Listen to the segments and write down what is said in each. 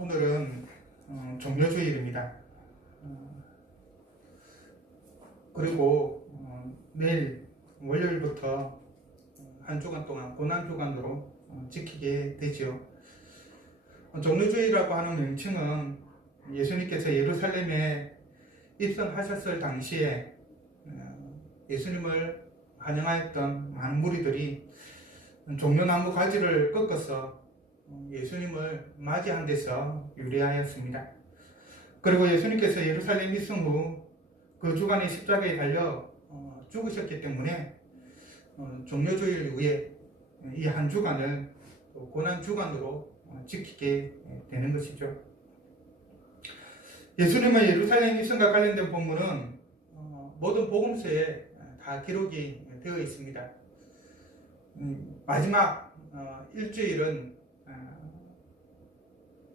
오늘은 종료주일입니다. 그리고 내일 월요일부터 한 주간 동안 고난주간으로 지키게 되지요. 종료주일이라고 하는 명칭은 예수님께서 예루살렘에 입성하셨을 당시에 예수님을 환영하였던 많은 무리들이 종려나무 가지를 꺾어서 예수님을 맞이한 데서 유래하였습니다. 그리고 예수님께서 예루살렘 입성 후 그 주간에 십자가에 달려 죽으셨기 때문에 종려주일 후에 이 한 주간을 고난주간으로 지키게 되는 것이죠. 예수님의 예루살렘 입성과 관련된 본문은 모든 복음서에 다 기록이 되어 있습니다. 마지막 일주일은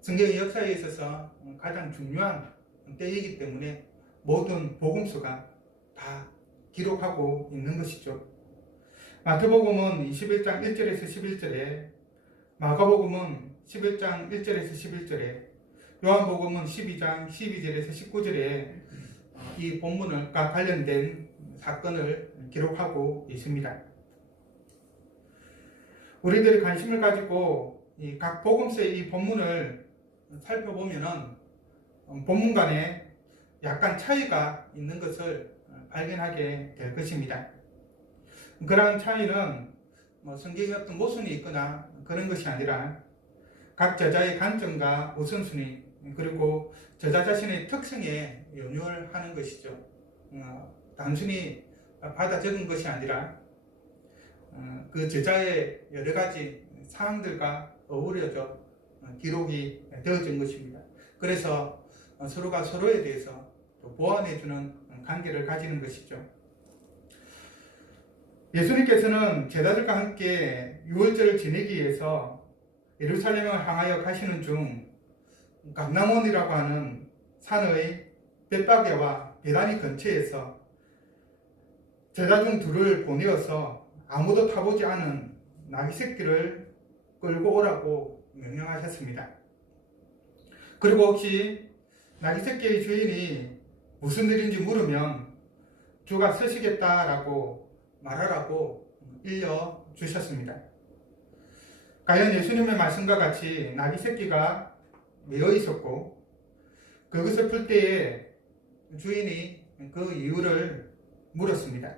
성경의 역사에 있어서 가장 중요한 때이기 때문에 모든 복음서가 다 기록하고 있는 것이죠. 마태복음은 21장 1절에서 11절에, 마가복음은 11장 1절에서 11절에, 요한복음은 12장 12절에서 19절에 이 본문과 관련된 사건을 기록하고 있습니다. 우리들이 관심을 가지고 이 각 복음서의 이 본문을 살펴보면은 본문 간에 약간 차이가 있는 것을 발견하게 될 것입니다. 그러한 차이는 성경에 어떤 모순이 있거나 그런 것이 아니라 각 저자의 관점과 우선순위 그리고 저자 자신의 특성에 연유를 하는 것이죠. 단순히 받아 적은 것이 아니라 그 저자의 여러 가지 사항들과 어우러져 기록이 되어진 것입니다. 그래서 서로가 서로에 대해서 보완해주는 관계를 가지는 것이죠. 예수님께서는 제자들과 함께 유월절을 지내기 위해서 예루살렘을 향하여 가시는 중 감람원이라고 하는 산의 벳바게와 베다니 근처에서 제자 중 둘을 보내어서 아무도 타보지 않은 나귀 새끼를 끌고 오라고 명령하셨습니다. 그리고 혹시 나귀 새끼의 주인이 무슨 일인지 물으면 주가 쓰시겠다라고 말하라고 일러주셨습니다. 과연 예수님의 말씀과 같이 나귀 새끼가 매어 있었고 그것을 풀 때에 주인이 그 이유를 물었습니다.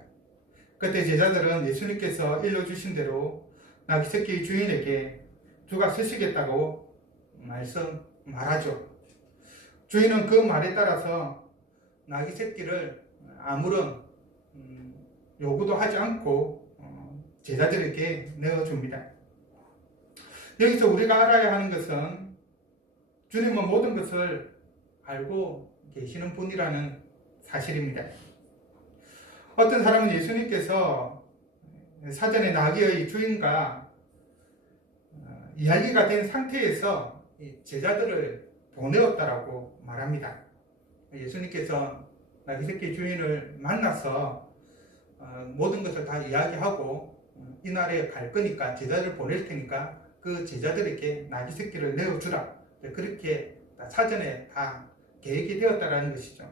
그때 제자들은 예수님께서 일러주신 대로 나귀 새끼의 주인에게 주가 쓰시겠다고 말하죠. 주인은 그 말에 따라서 나귀 새끼를 아무런 요구도 하지 않고 제자들에게 내어줍니다. 여기서 우리가 알아야 하는 것은 주님은 모든 것을 알고 계시는 분이라는 사실입니다. 어떤 사람은 예수님께서 사전에 나귀의 주인과 이야기가 된 상태에서 제자들을 보내었다라고 말합니다. 예수님께서 나귀 새끼 주인을 만나서 모든 것을 다 이야기하고 이날에 갈 거니까 제자를 보낼 테니까 그 제자들에게 나귀 새끼를 내어주라. 그렇게 사전에 다 계획이 되었다라는 것이죠.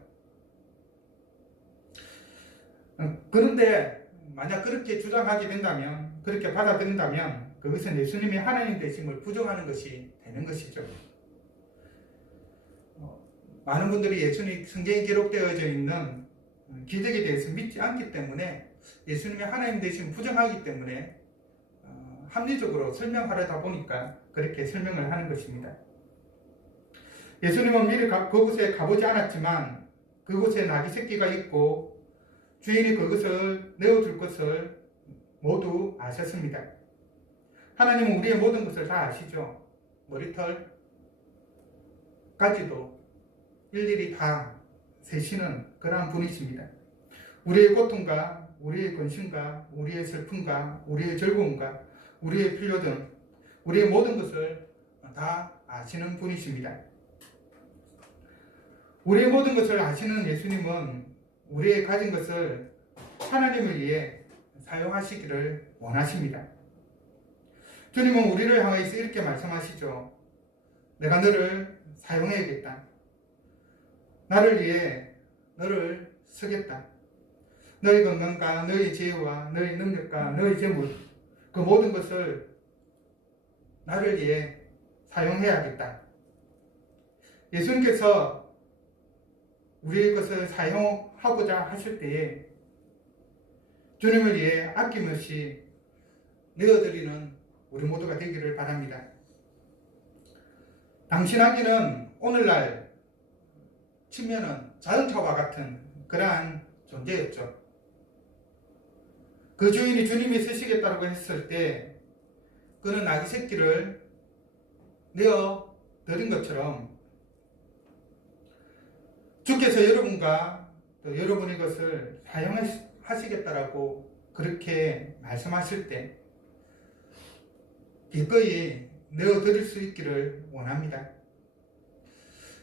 그런데 만약 그렇게 주장하게 된다면, 그렇게 받아들인다면 그것은 예수님이 하나님 되심을 부정하는 것이 되는 것이죠. 많은 분들이 예수님 성경에 기록되어져 있는 기적에 대해서 믿지 않기 때문에 예수님이 하나님 되심을 부정하기 때문에 합리적으로 설명하려다 보니까 그렇게 설명을 하는 것입니다. 예수님은 미리 그곳에 가보지 않았지만 그곳에 나귀 새끼가 있고 주인이 그것을 내어줄 것을 모두 아셨습니다. 하나님은 우리의 모든 것을 다 아시죠. 머리털까지도 일일이 다 세시는 그러한 분이십니다. 우리의 고통과 우리의 근심과 우리의 슬픔과 우리의 즐거움과 우리의 필요 등 우리의 모든 것을 다 아시는 분이십니다. 우리의 모든 것을 아시는 예수님은 우리의 가진 것을 하나님을 위해 사용하시기를 원하십니다. 주님은 우리를 향해서 이렇게 말씀하시죠. 내가 너를 사용해야겠다. 나를 위해 너를 쓰겠다. 너의 건강과 너의 지혜와 너의 능력과 너의 재물, 그 모든 것을 나를 위해 사용해야겠다. 예수님께서 우리의 것을 사용하고자 하실 때에 주님을 위해 아낌없이 내어드리는 우리 모두가 되기를 바랍니다. 당신 아기는 오늘날 치면은 자동차와 같은 그러한 존재였죠. 그 주인이 주님이 쓰시겠다고 했을 때 그는 아기 새끼를 내어 드린 것처럼 주께서 여러분과 또 여러분의 것을 사용하시겠다라고 그렇게 말씀하실 때 기꺼이 내어 드릴 수 있기를 원합니다.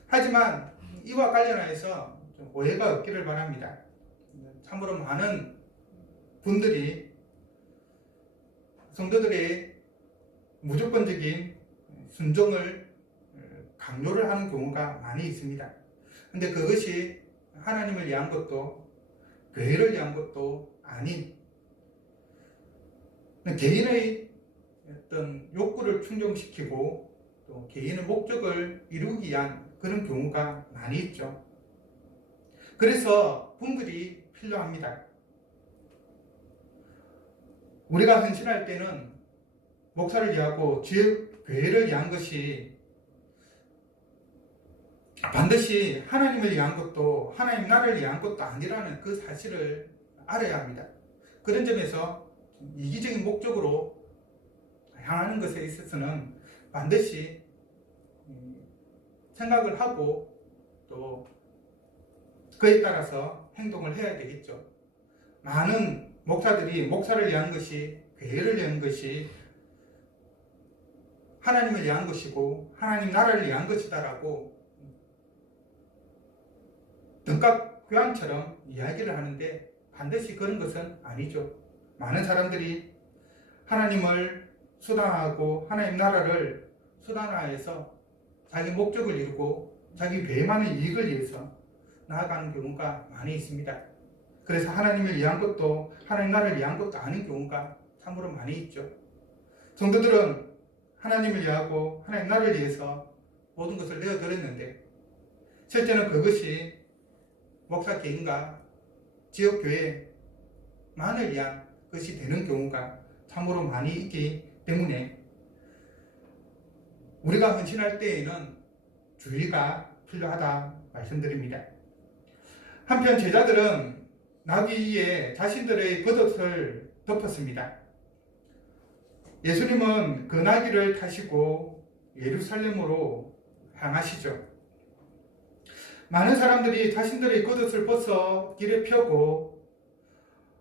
하지만 이와 관련해서 좀 오해가 없기를 바랍니다. 참으로 많은 분들이 성도들의 무조건적인 순종을 강요를 하는 경우가 많이 있습니다. 근데 그것이 하나님을 위한 것도 교회를 위한 것도 아닌 개인의 어떤 욕구를 충족시키고 또 개인의 목적을 이루기 위한 그런 경우가 많이 있죠. 그래서 분별이 필요합니다. 우리가 헌신할 때는 목사를 위하고 지역 교회를 위한 것이 반드시 하나님을 위한 것도 하나님 나라를 위한 것도 아니라는 그 사실을 알아야 합니다. 그런 점에서 이기적인 목적으로 향하는 것에 있어서는 반드시 생각을 하고 또 그에 따라서 행동을 해야 되겠죠. 많은 목사들이 목사를 위한 것이 교회를 위한 것이 하나님을 위한 것이고 하나님 나라를 위한 것이다라고 등각 교환처럼 이야기를 하는데 반드시 그런 것은 아니죠. 많은 사람들이 하나님을 수단화하고 하나님 나라를 수단화해서 자기 목적을 이루고 자기 배만의 이익을 위해서 나아가는 경우가 많이 있습니다. 그래서 하나님을 위한 것도 하나님 나라를 위한 것도 아닌 경우가 참으로 많이 있죠. 성도들은 하나님을 위하고 하나님 나라를 위해서 모든 것을 내어드렸는데 실제는 그것이 목사 개인과 지역교회만을 위한 것이 되는 경우가 참으로 많이 있기 때문에 우리가 헌신할 때에는 주의가 필요하다 말씀드립니다. 한편 제자들은 나귀 위에 자신들의 겉옷을 덮었습니다. 예수님은 그 나귀를 타시고 예루살렘으로 향하시죠. 많은 사람들이 자신들의 겉옷을 벗어 길에 펴고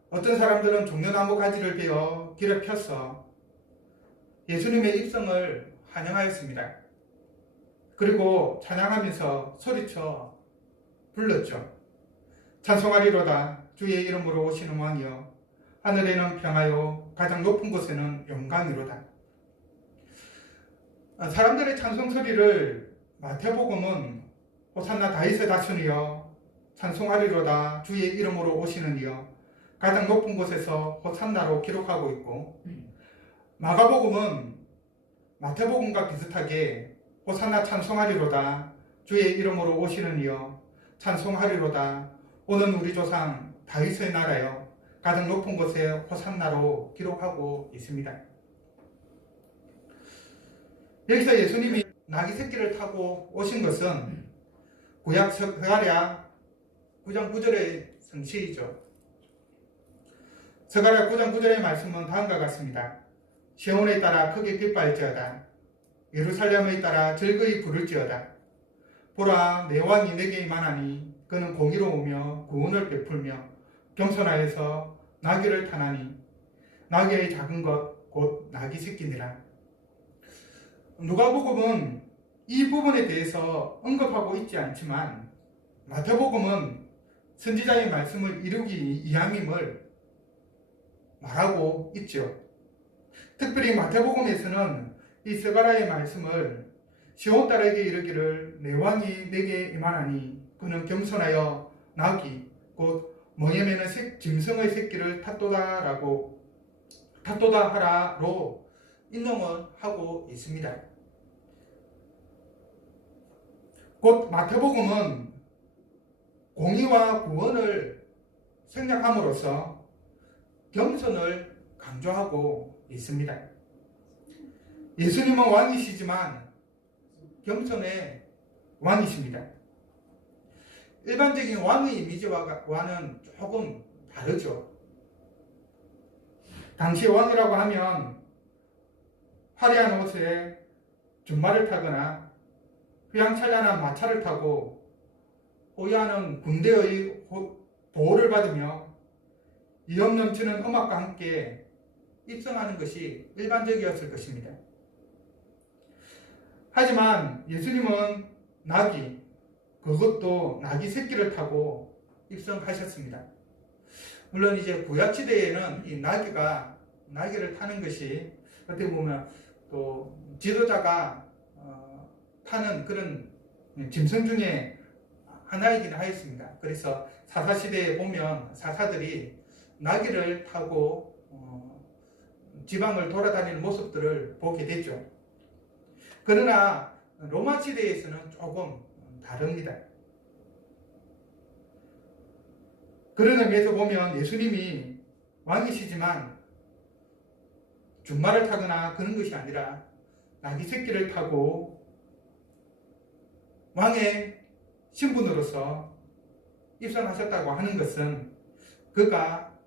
어떤 사람들은 종려나무 가지를 베어 길에 펴서 예수님의 입성을 환영하였습니다. 그리고 찬양하면서 소리쳐 불렀죠. 찬송하리로다 주의 이름으로 오시는 왕이여 하늘에는 평화요 가장 높은 곳에는 영광이로다. 사람들의 찬송 소리를 마태복음은 호산나 다윗의 자손이여 찬송하리로다 주의 이름으로 오시는 이여 가장 높은 곳에서 호산나로 기록하고 있고 마가복음은 마태복음과 비슷하게 호산나 찬송하리로다 주의 이름으로 오시는 이여 찬송하리로다 오는 우리 조상 다윗의 나라여 가장 높은 곳에 호산나로 기록하고 있습니다. 여기서 예수님이 나귀 새끼를 타고 오신 것은 구약 스가랴 9장 9절의 성취이죠. 스가랴 9장 9절의 말씀은 다음과 같습니다. 시온에 따라 크게 기뻐할지어다. 예루살렘에 따라 즐거이 부를지어다. 보라 내 왕이 내게 임하나니 그는 공의로우며 구원을 베풀며 겸손하여서 나귀를 타나니 나귀의 작은 것 곧 나귀 새끼니라. 누가복음은 이 부분에 대해서 언급하고 있지 않지만 마태복음은 선지자의 말씀을 이루기 위함임을 말하고 있죠. 특별히 마태복음에서는 이 스가랴의 말씀을 시온 딸에게 이르기를 내 왕이 내게 임하나니 그는 겸손하여 나귀 곧 멍에 매는 짐승의 새끼를 탔도다라고 탔도다 하라로 인용을 하고 있습니다. 곧 마태복음은 공의와 구원을 생략함으로써 겸손을 강조하고 있습니다. 예수님은 왕이시지만 겸손의 왕이십니다. 일반적인 왕의 이미지와는 조금 다르죠. 당시 왕이라고 하면 화려한 옷에 준마를 타거나 휘황찬란한 마차를 타고 호위하는 군대의 보호를 받으며 위험 넘치는 음악과 함께 입성하는 것이 일반적이었을 것입니다. 하지만 예수님은 나귀, 그것도 나귀 새끼를 타고 입성하셨습니다. 물론 이제 구약시대에는 이 나귀를 타는 것이 어떻게 보면 또 지도자가 타는 그런 짐승 중에 하나이긴 하였습니다. 그래서 사사시대에 보면 사사들이 나귀를 타고 지방을 돌아다니는 모습들을 보게 됐죠. 그러나 로마 시대에서는 조금 다릅니다. 그런 의미에서 보면 예수님이 왕이시지만 준마를 타거나 그런 것이 아니라 나귀 새끼를 타고 왕의 신분으로서 입성하셨다고 하는 것은 그가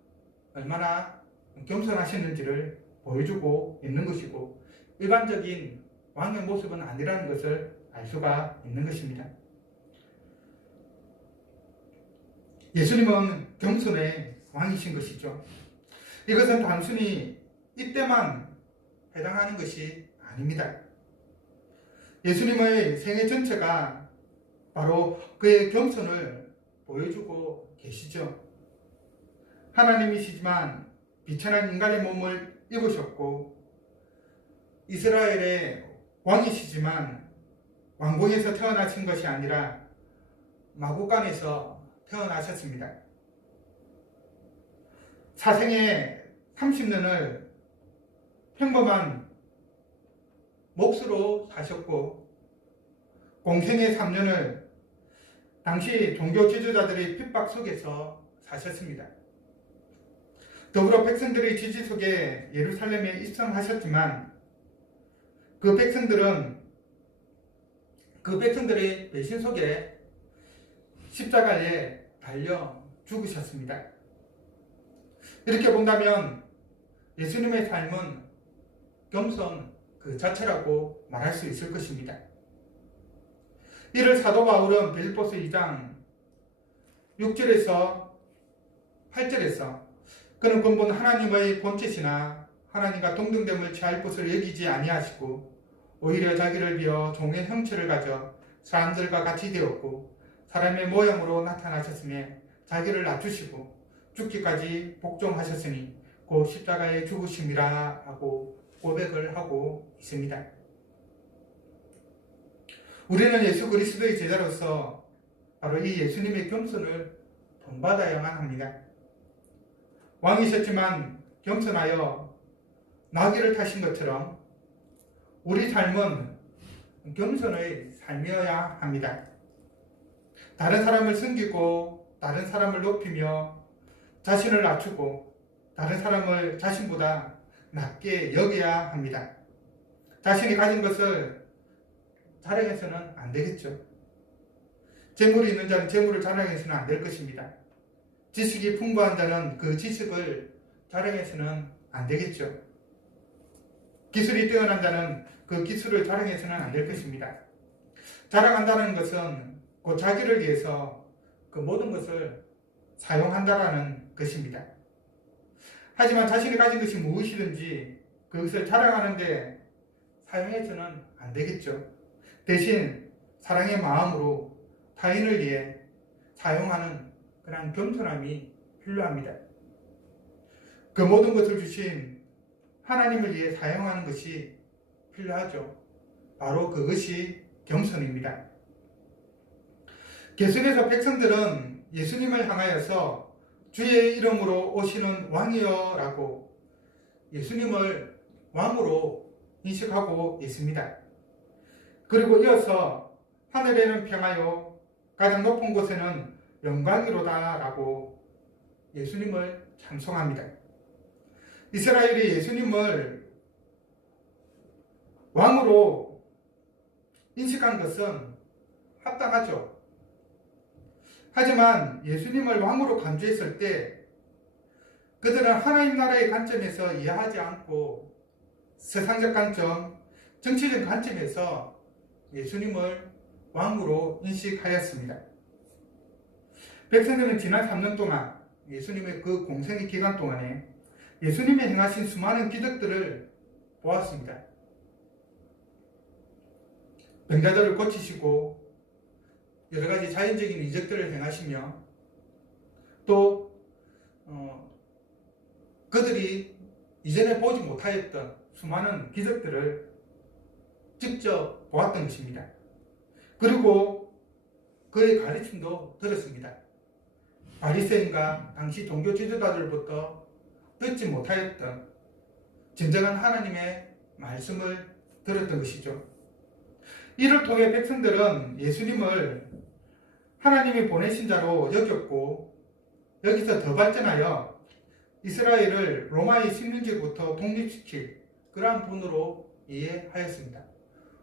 얼마나 겸손하셨는지를 보여주고 있는 것이고 일반적인 왕의 모습은 아니라는 것을 알 수가 있는 것입니다. 예수님은 겸손의 왕이신 것이죠. 이것은 단순히 이때만 해당하는 것이 아닙니다. 예수님의 생애 전체가 바로 그의 겸손을 보여주고 계시죠. 하나님이시지만 비천한 인간의 몸을 입으셨고 이스라엘의 왕이시지만 왕궁에서 태어나신 것이 아니라 마구간에서 태어나셨습니다. 사생의 30년을 평범한 몫으로 사셨고 공생의 3년을 당시 종교 지도자들의 핍박 속에서 사셨습니다. 더불어 백성들의 지지 속에 예루살렘에 입성하셨지만 그 백성들의 배신 속에 십자가에 달려 죽으셨습니다. 이렇게 본다면 예수님의 삶은 겸손 그 자체라고 말할 수 있을 것입니다. 이를 사도 바울은 빌립보서 2장 6절에서 8절에서 그는 근본 하나님의 본체시나 하나님과 동등됨을 취할 것을 여기지 아니하시고 오히려 자기를 비어 종의 형체를 가져 사람들과 같이 되었고 사람의 모양으로 나타나셨으며 자기를 낮추시고 죽기까지 복종하셨으니 곧 십자가에 죽으심이라 하고 고백을 하고 있습니다. 우리는 예수 그리스도의 제자로서 바로 이 예수님의 겸손을 본받아야만 합니다. 왕이셨지만 겸손하여 나귀를 타신 것처럼 우리 삶은 겸손의 삶이어야 합니다. 다른 사람을 섬기고 다른 사람을 높이며 자신을 낮추고 다른 사람을 자신보다 낮게 여겨야 합니다. 자신이 가진 것을 자랑해서는 안 되겠죠. 재물이 있는 자는 재물을 자랑해서는 안 될 것입니다. 지식이 풍부한 자는 그 지식을 자랑해서는 안 되겠죠. 기술이 뛰어난 자는 그 기술을 자랑해서는 안 될 것입니다. 자랑한다는 것은 곧 자기를 위해서 그 모든 것을 사용한다라는 것입니다. 하지만 자신이 가진 것이 무엇이든지 그것을 자랑하는데 사용해서는 안 되겠죠. 대신 사랑의 마음으로 타인을 위해 사용하는 그런 겸손함이 필요합니다. 그 모든 것을 주신 하나님을 위해 사용하는 것이 필요하죠. 바로 그것이 겸손입니다. 계속해서 백성들은 예수님을 향하여서 주의 이름으로 오시는 왕이여 라고 예수님을 왕으로 인식하고 있습니다. 그리고 이어서 하늘에는 평화요 가장 높은 곳에는 영광이로다 라고 예수님을 찬송합니다. 이스라엘이 예수님을 왕으로 인식한 것은 합당하죠. 하지만 예수님을 왕으로 간주했을 때 그들은 하나님 나라의 관점에서 이해하지 않고 세상적 관점, 정치적 관점에서 예수님을 왕으로 인식하였습니다. 백성들은 지난 3년 동안 예수님의 그 공생의 기간 동안에 예수님이 행하신 수많은 기적들을 보았습니다. 병자들을 고치시고 여러 가지 자연적인 이적들을 행하시며 또 그들이 이전에 보지 못하였던 수많은 기적들을 직접 보았던 것입니다. 그리고 그의 가르침도 들었습니다. 바리새인과 당시 종교 지도자들부터 듣지 못하였던 진정한 하나님의 말씀을 들었던 것이죠. 이를 통해 백성들은 예수님을 하나님이 보내신 자로 여겼고 여기서 더 발전하여 이스라엘을 로마의 식민지로부터 독립시킬 그러한 분으로 이해하였습니다.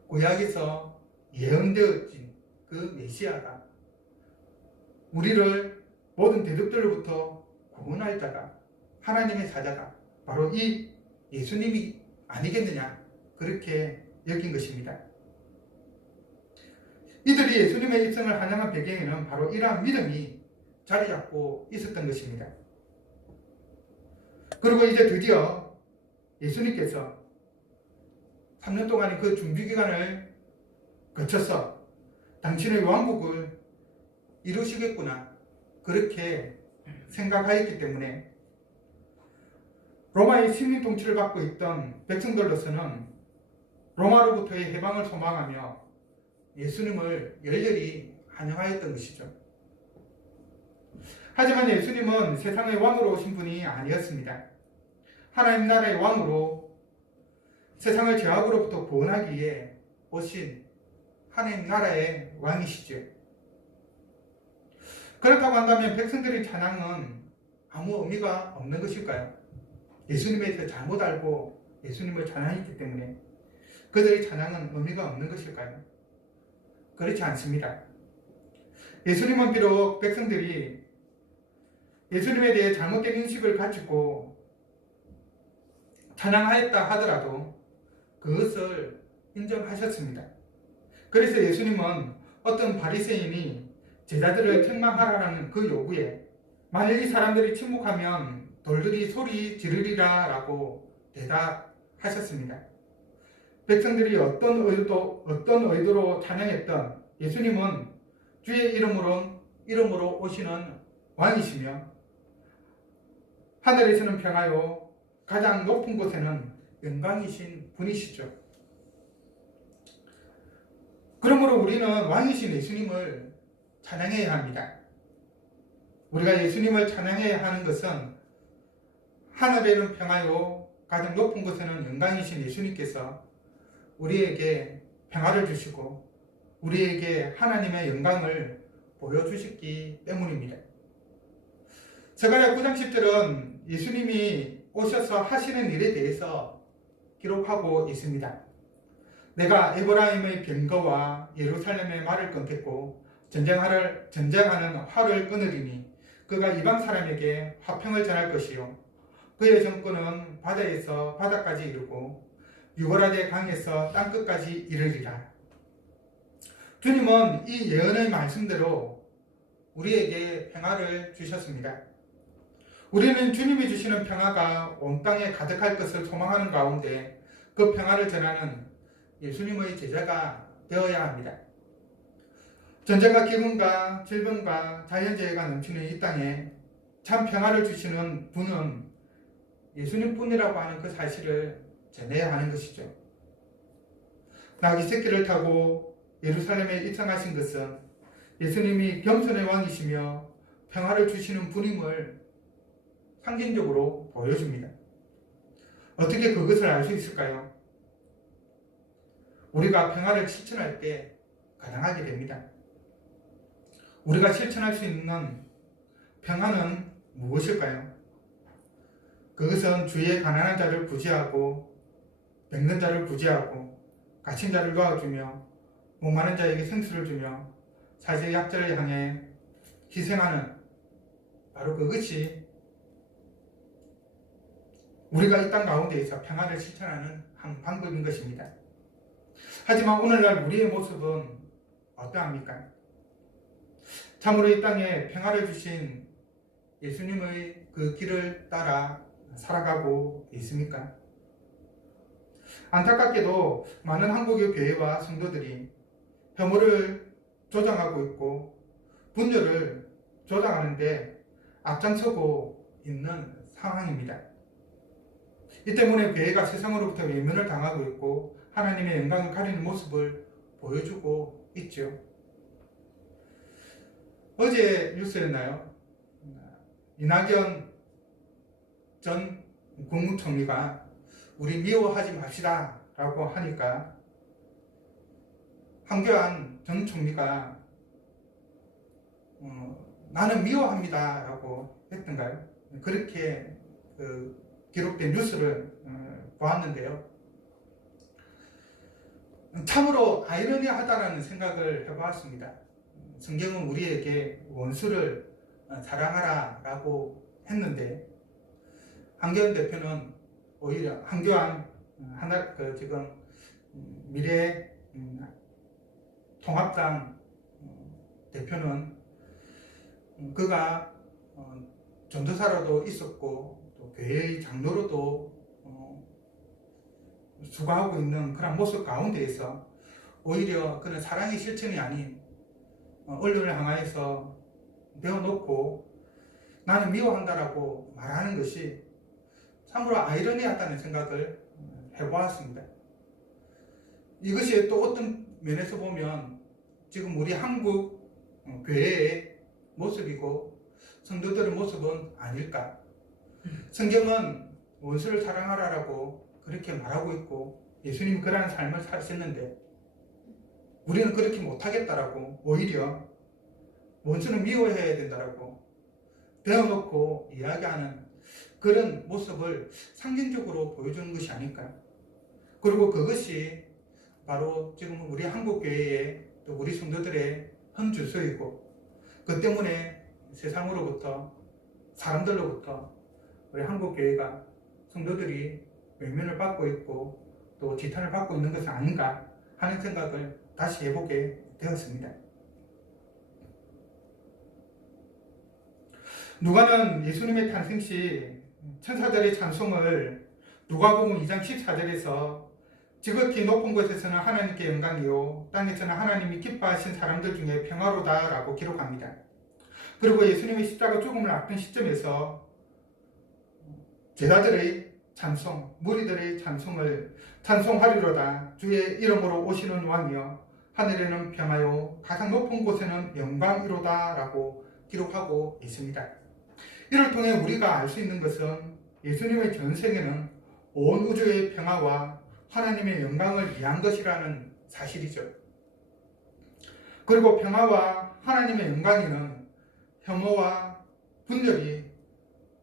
구약에서 예언되어진 그 메시아가 우리를 모든 대적들로부터 구원할 자가 하나님의 사자가 바로 이 예수님이 아니겠느냐 그렇게 여긴 것입니다. 이들이 예수님의 입성을 환영한 배경에는 바로 이러한 믿음이 자리 잡고 있었던 것입니다. 그리고 이제 드디어 예수님께서 3년 동안의 그 준비 기간을 거쳐서 당신의 왕국을 이루시겠구나 그렇게 생각하였기 때문에 로마의 식민 통치를 받고 있던 백성들로서는 로마로부터의 해방을 소망하며 예수님을 열렬히 환영하였던 것이죠. 하지만 예수님은 세상의 왕으로 오신 분이 아니었습니다. 하나님 나라의 왕으로 세상을 죄악으로부터 구원하기 위해 오신 하나님 나라의 왕이시죠. 그렇다고 한다면 백성들의 찬양은 아무 의미가 없는 것일까요? 예수님에 대해 잘못 알고 예수님을 찬양했기 때문에 그들의 찬양은 의미가 없는 것일까요? 그렇지 않습니다. 예수님은 비록 백성들이 예수님에 대해 잘못된 인식을 가지고 찬양하였다 하더라도 그것을 인정하셨습니다. 그래서 예수님은 어떤 바리새인이 제자들을 책망하라는 그 요구에 만일 이 사람들이 침묵하면 돌들이 소리 지르리라 라고 대답하셨습니다. 백성들이 어떤 의도로 찬양했던 예수님은 주의 이름으로 오시는 왕이시며 하늘에서는 평화요 가장 높은 곳에는 영광이신 분이시죠. 그러므로 우리는 왕이신 예수님을 찬양해야 합니다. 우리가 예수님을 찬양해야 하는 것은 하늘에는 평화요 가장 높은 곳에는 영광이신 예수님께서 우리에게 평화를 주시고 우리에게 하나님의 영광을 보여주셨기 때문입니다. 스가랴 9장 10절은 예수님이 오셔서 하시는 일에 대해서 기록하고 있습니다. 내가 에브라임의 병거와 예루살렘의 말을 끊겠고 전쟁하는 활을 끊으리니 그가 이방 사람에게 화평을 전할 것이요 그의 정권은 바다에서 바다까지 이르고 유보라데 강에서 땅끝까지 이르리라. 주님은 이 예언의 말씀대로 우리에게 평화를 주셨습니다. 우리는 주님이 주시는 평화가 온 땅에 가득할 것을 소망하는 가운데 그 평화를 전하는 예수님의 제자가 되어야 합니다. 전쟁과 기근과 질병과 자연재해가 넘치는 이 땅에 참 평화를 주시는 분은 예수님뿐이라고 하는 그 사실을 전해야 하는 것이죠. 나귀 새끼를 타고 예루살렘에 입성하신 것은 예수님이 겸손의 왕이시며 평화를 주시는 분임을 상징적으로 보여줍니다. 어떻게 그것을 알 수 있을까요? 우리가 평화를 실천할 때 가능하게 됩니다. 우리가 실천할 수 있는 평화는 무엇일까요? 그것은 주위의 가난한 자를 구제하고 병든 자를 구제하고 갇힌 자를 도와주며 목마른 자에게 생수를 주며 사지의 약자를 향해 희생하는 바로 그것이 우리가 이 땅 가운데에서 평화를 실천하는 한 방법인 것입니다. 하지만 오늘날 우리의 모습은 어떠합니까? 참으로 이 땅에 평화를 주신 예수님의 그 길을 따라 살아가고 있습니까? 안타깝게도 많은 한국의 교회와 성도들이 혐오를 조장하고 있고 분열을 조장하는데 앞장서고 있는 상황입니다. 이 때문에 교회가 세상으로부터 외면을 당하고 있고 하나님의 영광을 가리는 모습을 보여주고 있죠. 어제 뉴스였나요? 이낙연 전 국무총리가 우리 미워하지 맙시다 라고 하니까 황교안 전 총리가 나는 미워합니다 라고 했던가요? 그렇게 기록된 뉴스를 보았는데요. 참으로 아이러니하다라는 생각을 해보았습니다. 성경은 우리에게 원수를 사랑하라 라고 했는데 황교안 대표는 오히려 황교안 지금 미래 통합당 대표는 그가 전도사로도 있었고 또 교회의 장로로도 수고하고 있는 그런 모습 가운데에서 오히려 그런 사랑의 실천이 아닌 언론을 향하여서 내어놓고 나는 미워한다라고 말하는 것이 참으로 아이러니하다는 생각을 해보았습니다. 이것이 또 어떤 면에서 보면 지금 우리 한국 교회의 모습이고 성도들의 모습은 아닐까. 성경은 원수를 사랑하라라고 그렇게 말하고 있고 예수님이 그러한 삶을 사셨는데 우리는 그렇게 못하겠다라고 오히려 원수는 미워해야 된다라고 배워놓고 이야기하는 그런 모습을 상징적으로 보여주는 것이 아닐까. 그리고 그것이 바로 지금 우리 한국교회의 또 우리 성도들의 헌주소이고 그 때문에 세상으로부터 사람들로부터 우리 한국교회가 성도들이 외면을 받고 있고 또 지탄을 받고 있는 것은 아닌가 하는 생각을 다시 해보게 되었습니다. 누가는 예수님의 탄생 시 천사들의 찬송을 누가복음 2장 14절에서 지극히 높은 곳에서는 하나님께 영광이요 땅에서는 하나님이 기뻐하신 사람들 중에 평화로다 라고 기록합니다. 그리고 예수님의 십자가 죽음을 앞둔 시점에서 제자들의 찬송, 무리들의 찬송을 찬송하리로다 주의 이름으로 오시는 왕이여 하늘에는 평화요 가장 높은 곳에는 영광이로다 라고 기록하고 있습니다. 이를 통해 우리가 알 수 있는 것은 예수님의 전생에는 온 우주의 평화와 하나님의 영광을 위한 것이라는 사실이죠. 그리고 평화와 하나님의 영광에는 혐오와 분열이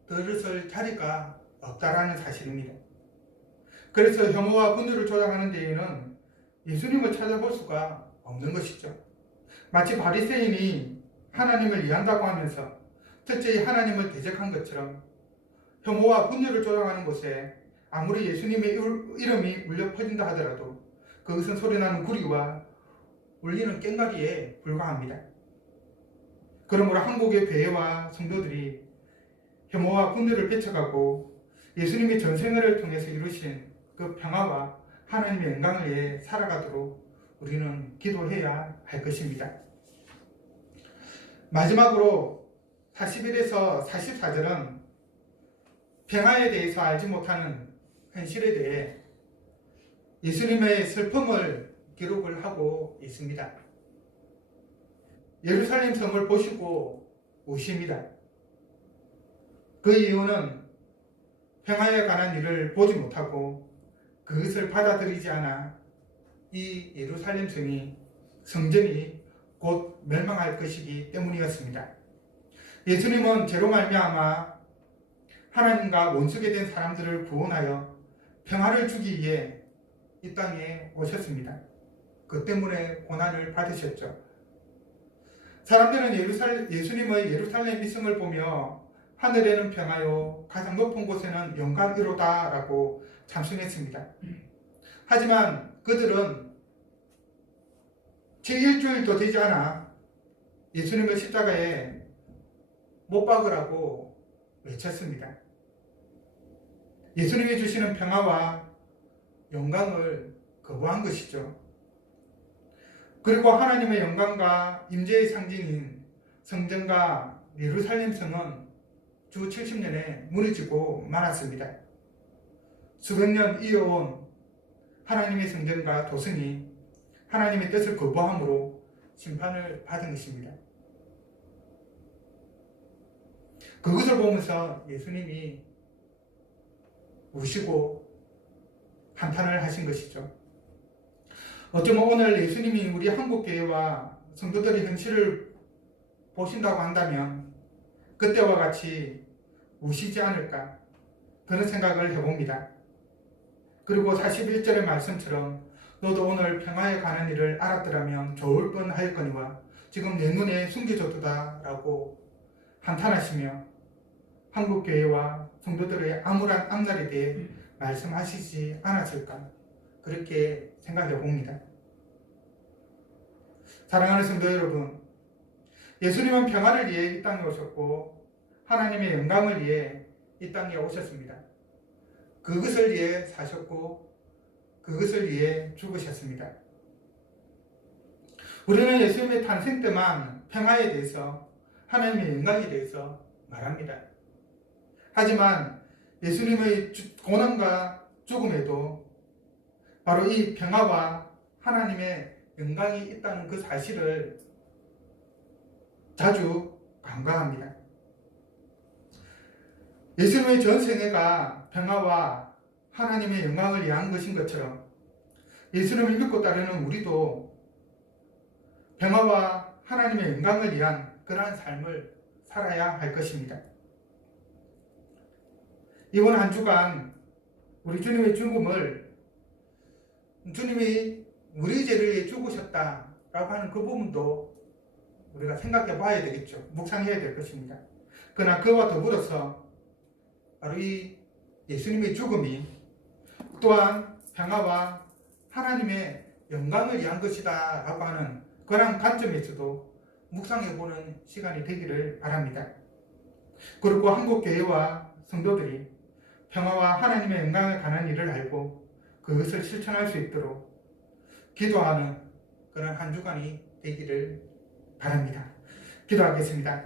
들어설 자리가 없다라는 사실입니다. 그래서 혐오와 분열을 조장하는 데에는 예수님을 찾아볼 수가 없는 것이죠. 마치 바리새인이 하나님을 이해한다고 하면서 첫째 하나님을 대적한 것처럼 혐오와 분열을 조장하는 곳에 아무리 예수님의 이름이 울려 퍼진다 하더라도 그것은 소리나는 구리와 울리는 꽹과리에 불과합니다. 그러므로 한국의 교회와 성도들이 혐오와 분열을 배척하고 예수님의 전생을 통해서 이루신 그 평화와 하나님의 영광을 위해 살아가도록 우리는 기도해야 할 것입니다. 마지막으로 41에서 44절은 평화에 대해서 알지 못하는 현실에 대해 예수님의 슬픔을 기록을 하고 있습니다. 예루살렘 성을 보시고 우십니다. 그 이유는 평화에 관한 일을 보지 못하고 그것을 받아들이지 않아 이 예루살렘 성전이 곧 멸망할 것이기 때문이었습니다. 예수님은 죄로 말미암아 하나님과 원수게 된 사람들을 구원하여 평화를 주기 위해 이 땅에 오셨습니다. 그 때문에 고난을 받으셨죠. 사람들은 예수님의 예루살렘 이승을 보며 하늘에는 평화요 가장 높은 곳에는 영광이로다 라고 찬송했습니다. 하지만 그들은 채 일주일도 되지 않아 예수님을 십자가에 못 박으라고 외쳤습니다. 예수님이 주시는 평화와 영광을 거부한 것이죠. 그리고 하나님의 영광과 임재의 상징인 성전과 예루살렘 성은 주 70년에 무너지고 말았습니다. 수백 년 이어온 하나님의 성전과 도성이 하나님의 뜻을 거부함으로 심판을 받은 것입니다. 그것을 보면서 예수님이 우시고 한탄을 하신 것이죠. 어쩌면 오늘 예수님이 우리 한국교회와 성도들의 현실을 보신다고 한다면 그때와 같이 우시지 않을까 그런 생각을 해봅니다. 그리고 41절의 말씀처럼 너도 오늘 평화에 관한 일을 알았더라면 좋을 뻔하였거니와 지금 내 눈에 숨겨졌도다 라고 한탄하시며 한국교회와 성도들의 암울한 앞날에 대해 말씀하시지 않았을까 그렇게 생각해 봅니다. 사랑하는 성도 여러분, 예수님은 평화를 위해 이 땅에 오셨고 하나님의 영광을 위해 이 땅에 오셨습니다. 그것을 위해 사셨고 그것을 위해 죽으셨습니다. 우리는 예수님의 탄생 때만 평화에 대해서 하나님의 영광에 대해서 말합니다. 하지만 예수님의 고난과 죽음에도 바로 이 평화와 하나님의 영광이 있다는 그 사실을 자주 간과합니다. 예수님의 전 생애가 평화와 하나님의 영광을 위한 것인 것처럼 예수님을 믿고 따르는 우리도 평화와 하나님의 영광을 위한 그러한 삶을 살아야 할 것입니다. 이번 한 주간 우리 주님의 죽음을 주님이 우리 죄를 위해 죽으셨다라고 하는 그 부분도 우리가 생각해 봐야 되겠죠. 묵상해야 될 것입니다. 그러나 그와 더불어서 바로 이 예수님의 죽음이 또한 평화와 하나님의 영광을 위한 것이다 라고 하는 그런 관점에서도 묵상해보는 시간이 되기를 바랍니다. 그리고 한국교회와 성도들이 평화와 하나님의 영광에 관한 일을 알고 그것을 실천할 수 있도록 기도하는 그런 한 주간이 되기를 바랍니다. 기도하겠습니다.